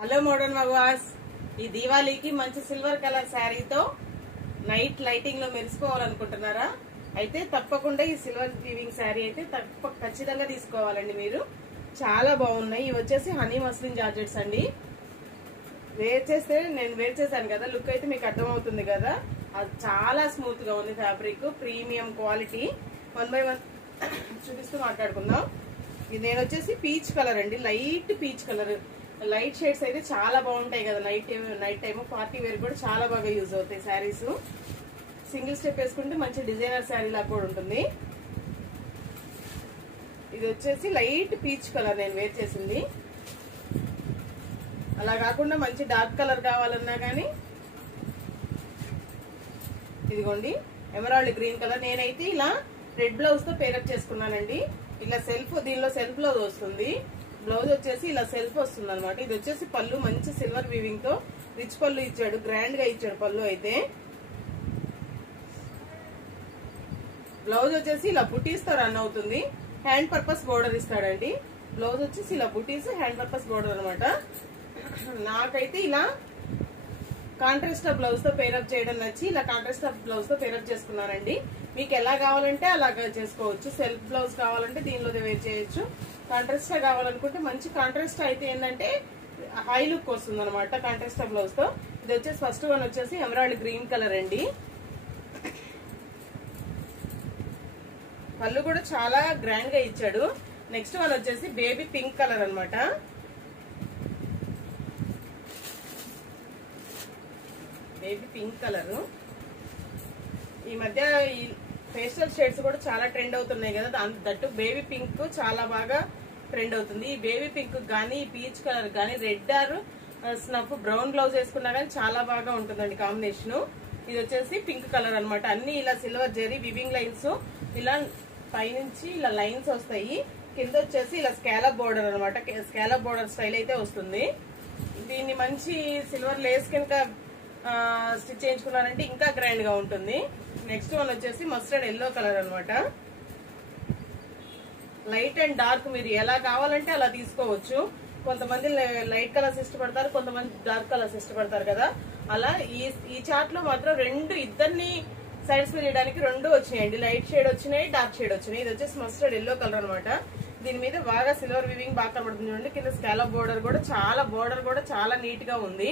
Hello modern మగవాస్, ఈ దీవాళీకి మంచి silver colour శారీతో night lighting లో మెరిసిపోవాలనుకుంటున్నారా? అయితే తప్పకుండా ఈ సిల్వర్ వీవింగ్ శారీ అయితే ఖచ్చితంగా తీసుకోవాలండి. మీరు చాలా బాగున్నాయి. ఇవి వచ్చేసి హనీ మస్లిన్ జార్జెట్స్ అండి. వేర్ చేస్తే నేను వేర్ చేశాను కదా, లుక్ అయితే మీకు అర్థమవుతుంది కదా. అది చాలా స్మూత్ గా ఉంది. Fabric premium quality. 1 by 1 చూపిస్తూ మాట్లాడుకుందాం. ఇది నేను వచ్చేసి పీచ్ కలర్ అండి, light peach colour. Light shades అయితే చాలా బాగుంటాయి కదా, నైట్ టైమ్ పార్టీ వేర్ కూడా చాలా బాగా యూజ్ అవుతాయి శారీస్. సింగిల్ స్టెప్ వేసుకుంటే మంచి డిజైనర్ శారీ లాగా కూడా ఉంటుంది. ఇది వచ్చేసి లైట్ పీచ్ కలర్ నేను వేర్ చేసింది. అలా కాకుండా మంచి డార్క్ కలర్ కావాలన్నా కానీ ఇదిగోండి ఎమరాల్డ్ గ్రీన్ కలర్. నేనైతే ఇలా రెడ్ బ్లౌజ్ తో పేరప్ చేసుకున్నానండి. ఇలా దీనిలో సెల్ఫ్ బ్లౌజ్ వస్తుంది. బ్లౌజ్ వచ్చేసి ఇలా సెల్ఫ్ వస్తుంది అనమాట. ఇది వచ్చేసి పళ్ళు మంచి సిల్వర్ వీవింగ్ తో రిచ్ పళ్ళు ఇచ్చాడు, గ్రాండ్ గా ఇచ్చాడు పళ్ళు. అయితే బ్లౌజ్ వచ్చేసి ఇలా బుటీస్ తో రన్ అవుతుంది. హ్యాండ్ పర్పస్ బోర్డర్ ఇస్తాడండి. బ్లౌజ్ వచ్చేసి ఇలా బుటీస్, హ్యాండ్ పర్పస్ బోర్డర్ అనమాట. నాకైతే ఇలా కాంట్రాస్ట్ బ్లౌజ్ తో పేరప్ చేయడం నచ్చి ఇలా కాంట్రాస్ట్ బ్లౌజ్ తో పేరప్ చేసుకున్నానండి. మీకు ఎలా కావాలంటే అలాగా చేసుకోవచ్చు. సెల్ఫ్ బ్లౌజ్ కావాలంటే దీనిలో వేర్ చేయొచ్చు. కాంట్రాస్ట్ కావాలనుకుంటే మంచి కాంట్రాస్ట్ అయితే ఏంటంటే హై లుక్ వస్తుంది అనమాట కాంట్రాస్ట్ బ్లౌజ్ తో. ఇది వచ్చేసి ఫస్ట్ వన్ వచ్చేసి ఎమరాల్డ్ గ్రీన్ కలర్ అండి. పళ్ళు కూడా చాలా గ్రాండ్ గా ఇచ్చాడు. నెక్స్ట్ వన్ వచ్చేసి బేబీ పింక్ కలర్ అనమాట. Baby pink colour. ఈ మధ్య ఈ పేస్టల్ షేడ్స్ కూడా చాలా ట్రెండ్ అవుతున్నాయి కదా, దట్టు బేబీ పింక్ చాలా బాగా ట్రెండ్ అవుతుంది. ఈ బేబీ పింక్ గానీ, ఈ పీచ్ కలర్ గానీ, red or snuff brown blouse వేసుకున్నా గానీ చాలా బాగా ఉంటుందండి కాంబినేషన్. ఇది వచ్చేసి పింక్ కలర్ అనమాట. అన్ని ఇలా సిల్వర్ జెరీ వివింగ్ లైన్స్, ఇలా పైనుంచి ఇలా లైన్స్ వస్తాయి. కింద వచ్చేసి ఇలా స్కాలప్ బోర్డర్ అనమాట. స్కాలప్ బోర్డర్ స్టైల్ అయితే వస్తుంది. దీన్ని మంచి సిల్వర్ లేస్ కనుక స్టిచ్ చేయించుకున్నారంటే ఇంకా గ్రాండ్ గా ఉంటుంది. నెక్స్ట్ వన్ వచ్చేసి మస్టర్డ్ ఎల్లో కలర్ అనమాట. లైట్ అండ్ డార్క్ మీరు ఎలా కావాలంటే అలా తీసుకోవచ్చు. కొంతమంది లైట్ కలర్స్ ఇష్టపడతారు, కొంతమంది డార్క్ కలర్స్ ఇష్టపడతారు కదా. అలా ఈ చార్ట్ లో మాత్రం ఇద్దరిని సాటిస్ఫై చేయడానికి రెండు వచ్చినాయండి. లైట్ షేడ్ వచ్చినాయి, డార్క్ షేడ్ వచ్చినాయి. ఇది వచ్చేసి మస్టర్డ్ ఎల్లో కలర్ అనమాట. దీని మీద బాగా సిల్వర్ వివింగ్ బాగా కనబడుతుంది చూడండి. కింద స్కాలప్ బోర్డర్ కూడా చాలా నీట్ గా ఉంది.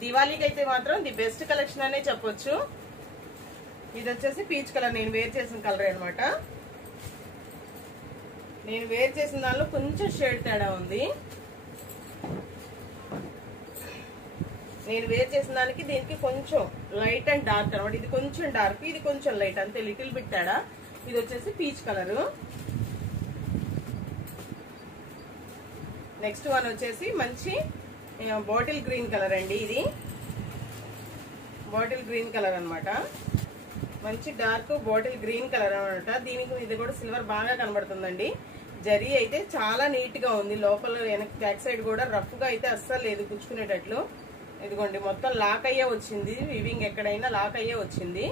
దివాళీకి అయితే మాత్రం ది బెస్ట్ కలెక్షన్ అనే చెప్పొచ్చు. ఇది వచ్చేసి పీచ్ కలర్, నేను వేర్ చేసిన కలర్ అనమాట. నేను వేర్ చేసిన దానిలో కొంచెం షేడ్ తేడా ఉంది. నేను వేర్ చేసిన దానికి దీనికి కొంచెం లైట్ అండ్ డార్క్ అనమాట. ఇది కొంచెం డార్క్, ఇది కొంచెం లైట్, అంతే లిటిల్ బిట్ తేడా. ఇది వచ్చేసి పీచ్ కలర్. నెక్స్ట్ వన్ వచ్చేసి మంచి బాటిల్ గ్రీన్ కలర్ అండి. ఇది బాటిల్ గ్రీన్ కలర్ అనమాట. మంచి డార్క్ బాటిల్ గ్రీన్ కలర్ అనమాట. దీనికి ఇది కూడా సిల్వర్ బాగా కనబడుతుందండి. జరీ అయితే చాలా నీట్ గా ఉంది. లోపల వెనక బ్యాక్ సైడ్ కూడా రఫ్ గా అయితే అస్సలు లేదు గుచ్చుకునేటట్లు. ఇదిగోండి మొత్తం లాక్ అయ్యే వచ్చింది. వివింగ్ ఎక్కడైనా లాక్ అయ్యే వచ్చింది.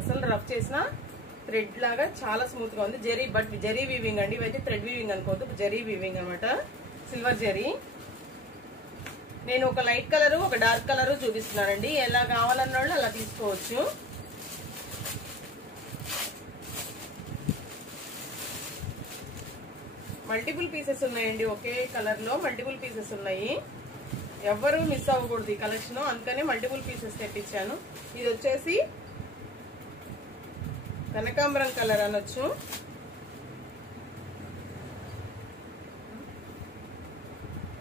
అసలు రఫ్ చేసిన థ్రెడ్ లాగా చాలా స్మూత్ గా ఉంది. జరీ వీవింగ్ అండి. ఇవైతే థ్రెడ్ వీవింగ్ అనుకోవద్దు, జరీ వీవింగ్ అనమాట. సిల్వర్ జరీ. నేను ఒక లైట్ కలర్, ఒక డార్క్ కలర్ చూపిస్తున్నానండి. ఎలా కావాలన్న వాళ్ళు అలా తీసుకోవచ్చు. మల్టిపుల్ పీసెస్ ఉన్నాయండి. ఒకే కలర్ లో మల్టిపుల్ పీసెస్ ఉన్నాయి. ఎవరు మిస్ అవ్వకూడదు ఈ కలెక్షన్, అందుకనే మల్టిపుల్ పీసెస్ తెప్పించాను. ఇది వచ్చేసి కనకాంబరం కలర్ అనొచ్చు.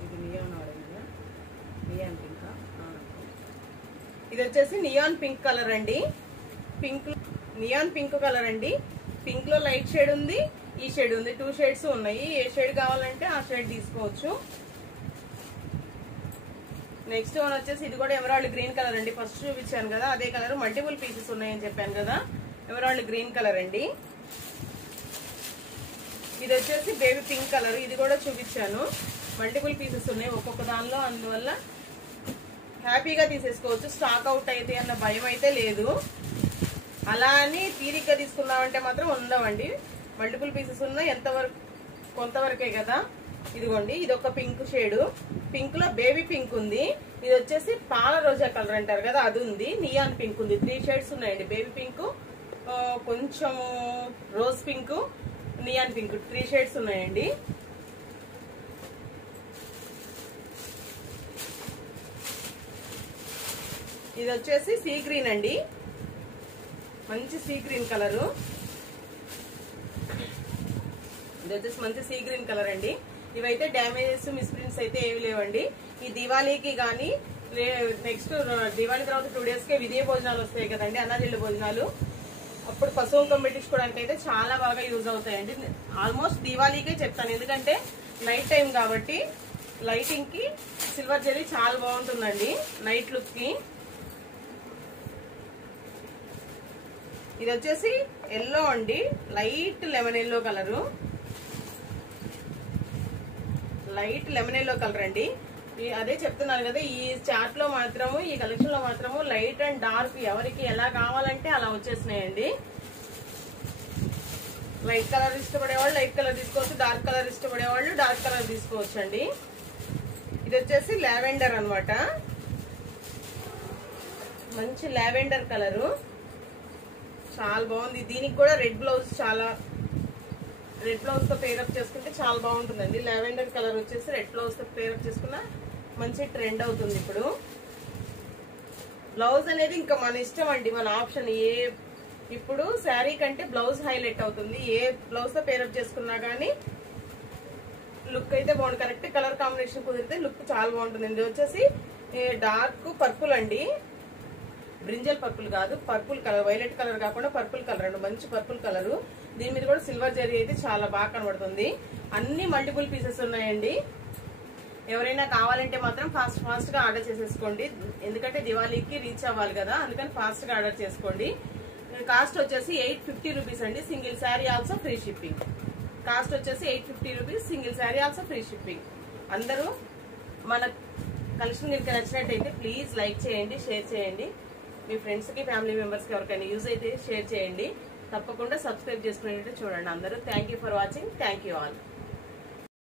ఇది నియాన్ ఆరెంజ్, నియాన్ పింక్. ఇది వచ్చేసి నియాన్ పింక్ కలర్ అండి. నియాన్ పింక్ కలర్ అండి. పింక్ లో లైట్ షేడ్ ఉంది, ఈ షేడ్ ఉంది. 2 షేడ్స్ ఉన్నాయి. ఏ షేడ్ కావాలంటే ఆ షేడ్ తీసుకోవచ్చు. నెక్స్ట్ వన్ వచ్చేసి ఇది కూడా ఎమరాల్డ్ గ్రీన్ కలర్ అండి. ఫస్ట్ చూపించాను కదా అదే కలర్. మల్టిపుల్ పీసెస్ ఉన్నాయని చెప్పాను కదా. ఎమరాల్డ్ గ్రీన్ కలర్ అండి. ఇది వచ్చేసి బేబీ పింక్ కలర్. ఇది కూడా చూపించాను. మల్టిపుల్ పీసెస్ ఉన్నాయి ఒక్కొక్క దానిలో, అందువల్ల హ్యాపీగా తీసేసుకోవచ్చు. స్టాక్ అవుట్ అయితే అన్న భయం అయితే లేదు. అలా అని తీరిగ్గా తీసుకున్నామంటే మాత్రం ఉండవండి. మల్టిపుల్ పీసెస్ ఉన్నాయి. ఎంతవరకు కొంతవరకే కదా. ఇదిగోండి, ఇది ఒక పింక్ షేడ్. పింక్ లో బేబీ పింక్ ఉంది. ఇది వచ్చేసి పాల రోజా కలర్ అంటారు కదా, అది ఉంది. నియాన్ పింక్ ఉంది. 3 షేడ్స్ ఉన్నాయండి. బేబీ పింక్, కొంచెం rose pink, neon pink, 3 shades ఉన్నాయండి. ఇది వచ్చేసి సీ గ్రీన్ అండి, మంచి సీ గ్రీన్ కలరు. ఇది వచ్చేసి మంచి సీ గ్రీన్ కలర్ అండి. ఇవైతే డ్యామేజెస్, మిస్ప్రింట్స్ అయితే ఏమి లేవండి. ఈ దివాళీకి కానీ నెక్స్ట్ దివాళీ తర్వాత 2 days కే విధియ భోజనాలు వస్తాయి కదండి, అన్నదిల్లు భోజనాలు. అప్పుడు పసుపు పెట్టించుకోవడానికి అయితే చాలా బాగా యూజ్ అవుతాయండి. ఆల్మోస్ట్ దివాళీకే చెప్తాను, ఎందుకంటే నైట్ టైం కాబట్టి లైటింగ్ కి సిల్వర్ జరీ చాలా బాగుంటుందండి నైట్ లుక్ కి. ఇది వచ్చేసి ఎల్లో అండి, light lemon yellow colour. Light lemon yellow colour అండి. అదే చెప్తున్నాను కదా, ఈ చార్ట్ లో మాత్రము, ఈ కలెక్షన్ లో మాత్రము లైట్ అండ్ డార్క్ ఎవరికి ఎలా కావాలంటే అలా వచ్చేసినాయండి. లైట్ కలర్ ఇష్టపడేవాళ్ళు లైట్ కలర్ తీసుకోవచ్చు, డార్క్ కలర్ ఇష్టపడేవాళ్ళు డార్క్ కలర్ తీసుకోవచ్చు అండి. ఇది వచ్చేసి లావెండర్ అన్నమాట, మంచి లావెండర్ కలరు, చాలా బాగుంది. దీనికి కూడా రెడ్ బ్లౌజ్ తో పేరప్ చేసుకుంటే చాలా బాగుంటుందండి. లావెండర్ కలర్ వచ్చేసి రెడ్ బ్లౌజ్ తో పేరప్ చేసుకున్న మంచి ట్రెండ్ అవుతుంది ఇప్పుడు. బ్లౌజ్ అనేది ఇంకా మన ఇష్టం అండి, మన ఆప్షన్. ఇప్పుడు శారీ కంటే బ్లౌజ్ హైలైట్ అవుతుంది. ఏ బ్లౌజ్ తో పేరప్ చేసుకున్నా గానీ లుక్ అయితే బాగుంది. కరెక్ట్ కలర్ కాంబినేషన్ కుదిరితే లుక్ చాలా బాగుంటుంది. ఇది వచ్చేసి డార్క్ పర్పుల్ అండి, బ్రింజల్ పర్పుల్ కాదు, పర్పుల్ కలర్, వైలెట్ కలర్ కాకుండా పర్పుల్ కలర్ అండి, మంచి పర్పుల్ కలర్. దీని మీద కూడా సిల్వర్ జరీ అయితే చాలా బాగా కనబడుతుంది. అన్ని మల్టిపుల్ పీసెస్ ఉన్నాయండి. ఎవరైనా కావాలంటే మాత్రం ఫాస్ట్ గా ఆర్డర్ చేసేసుకోండి, ఎందుకంటే దివాళీకి రీచ్ అవ్వాలి కదా, అందుకని ఫాస్ట్ గా ఆర్డర్ చేసుకోండి. కాస్ట్ వచ్చేసి 850 రూపీస్ అండి. Single sari also free shipping. Cost వచ్చేసి 850 rupees, single sari also free shipping. అందరూ మన కలెక్షన్ కనుక నచ్చినట్టయితే ప్లీజ్ లైక్ చేయండి, షేర్ చేయండి. మీ ఫ్రెండ్స్ కి, ఫ్యామిలీ మెంబర్స్ కి ఎవరికైనా యూజ్ అయితే షేర్ చేయండి. తప్పకుండా సబ్స్క్రైబ్ చేసుకునేటట్టు చూడండి అందరూ. Thank you for watching. Thank you all.